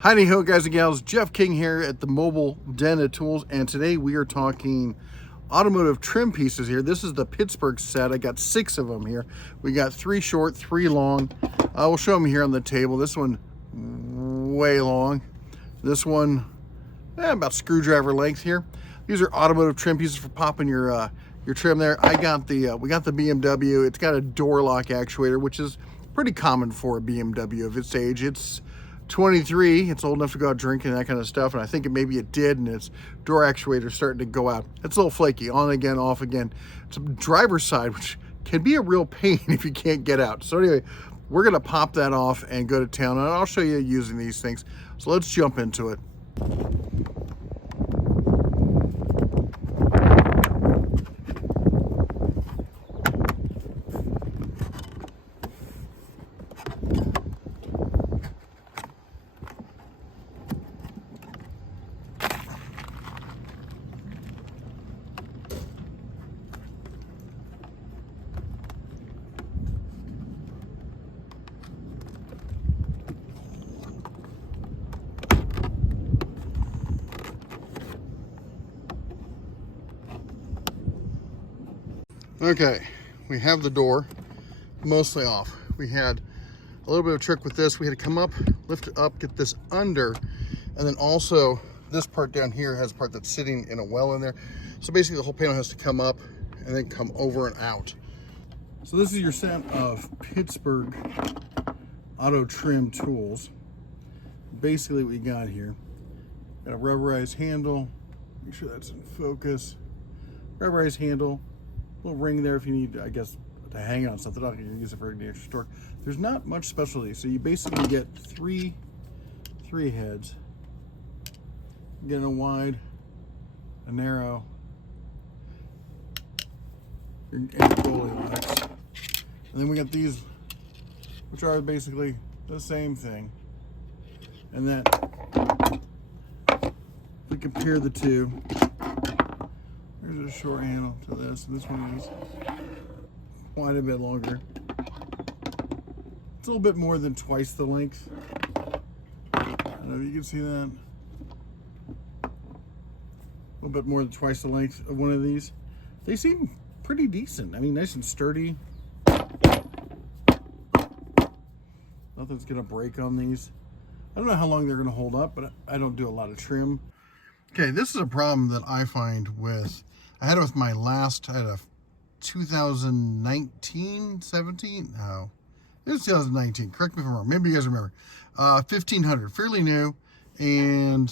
Howdy ho, guys and gals. Jeff King here at the Mobile Den of Tools, and today we are talking automotive trim pieces here. This is the Pittsburgh set. I got 6 of them here. We got 3 short, 3 long. We'll show them here on the table. This one way long. This one about screwdriver length here. These are automotive trim pieces for popping your trim there. We got the BMW. It's got a door lock actuator, which is pretty common for a BMW of its age. It's 23, it's old enough to go out drinking and that kind of stuff, and I think maybe it did, and its door actuator starting to go out. It's a little flaky, on again, off again. It's a driver's side, which can be a real pain if you can't get out. So anyway, we're gonna pop that off and go to town, and I'll show you using these things. So let's jump into it. Okay, we have the door mostly off. We had a little bit of a trick with this. We had to come up, lift it up, get this under, and then also this part down here has a part that's sitting in a well in there. So basically the whole panel has to come up and then come over and out. So this is your set of Pittsburgh auto trim tools. Basically what we got here, got a rubberized handle, make sure that's in focus, rubberized handle, little ring there if you need, I guess, to hang on something. Not going to use it for any extra torque. There's not much specialty, so you basically get three heads. You get a wide, a narrow, and Goldilocks. And then we got these, which are basically the same thing. And that, if we compare the two, there's a short handle to this, and this one is quite a bit longer. It's a little bit more than twice the length. I don't know if you can see that. A little bit more than twice the length of one of these. They seem pretty decent. I mean, nice and sturdy. Nothing's gonna break on these. I don't know how long they're gonna hold up, but I don't do a lot of trim. Okay, this is a problem that I find with, I had it with my last, I had a 2019, 17? No, it was 2019. Correct me if I'm wrong. Maybe you guys remember. 1500, fairly new, and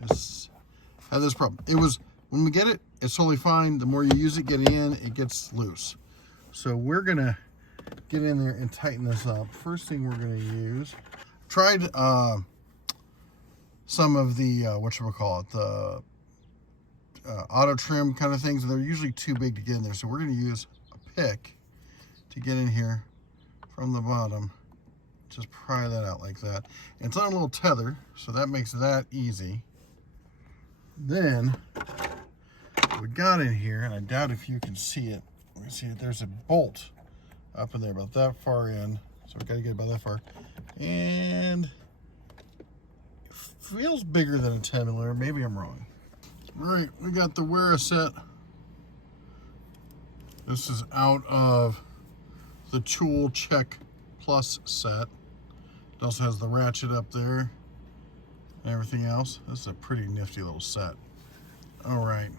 this had this problem. It was, when we get it, it's totally fine. The more you use it getting in, it gets loose. So we're gonna get in there and tighten this up. First thing we're gonna use, tried some of the, whatchamacallit, the auto trim kind of things. They're usually too big to get in there. So we're going to use a pick to get in here from the bottom. Just pry that out like that. And it's on a little tether, so that makes that easy. Then we got in here, and I doubt if you can see it. Let me see it. There's a bolt up in there about that far in. So we got to get about that far. And it feels bigger than a 10 millimeter. Maybe I'm wrong. All right, we got the Wera set. This is out of the Tool Check Plus set. It also has the ratchet up there and everything else. This is a pretty nifty little set. All right,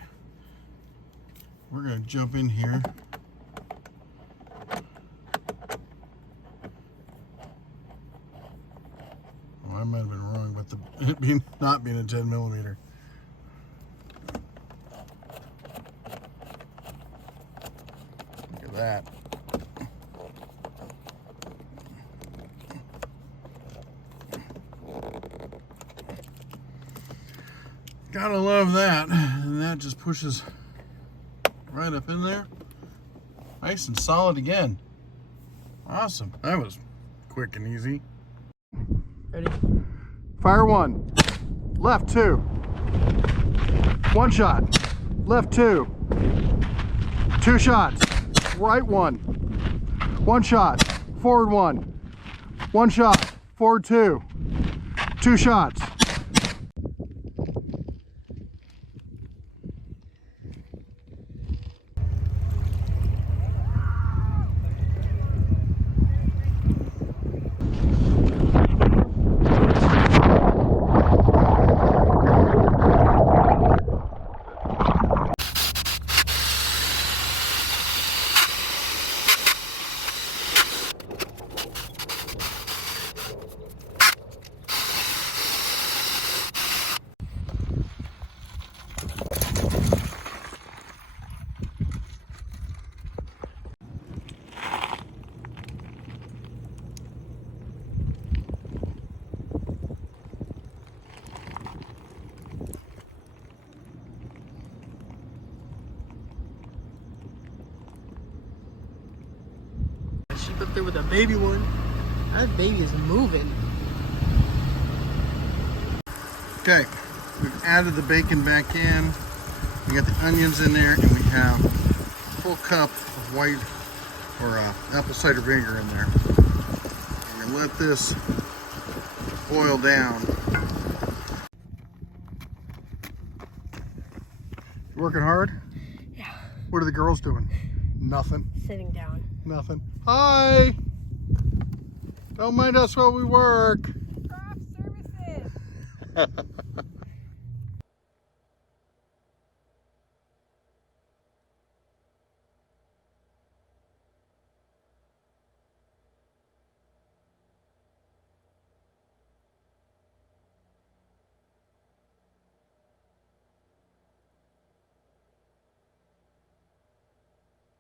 we're gonna jump in here. Oh, I might have been wrong, but it not being a 10 millimeter. That. Gotta love that. And that just pushes right up in there. Nice and solid again. Awesome. That was quick and easy. Ready? Fire 1. Left 2. 1 shot. Left 2. 2 shots. Right 1. 1 shot. Forward 1. 1 shot. 4-2. 2 shots. Sheep up there with a baby one. That baby is moving. Okay, we've added the bacon back in. We got the onions in there, and we have a full cup of white or apple cider vinegar in there. We're gonna let this boil down. You working hard? Yeah. What are the girls doing? Nothing. Sitting down. Nothing. Hi! Don't mind us while we work. Craft services.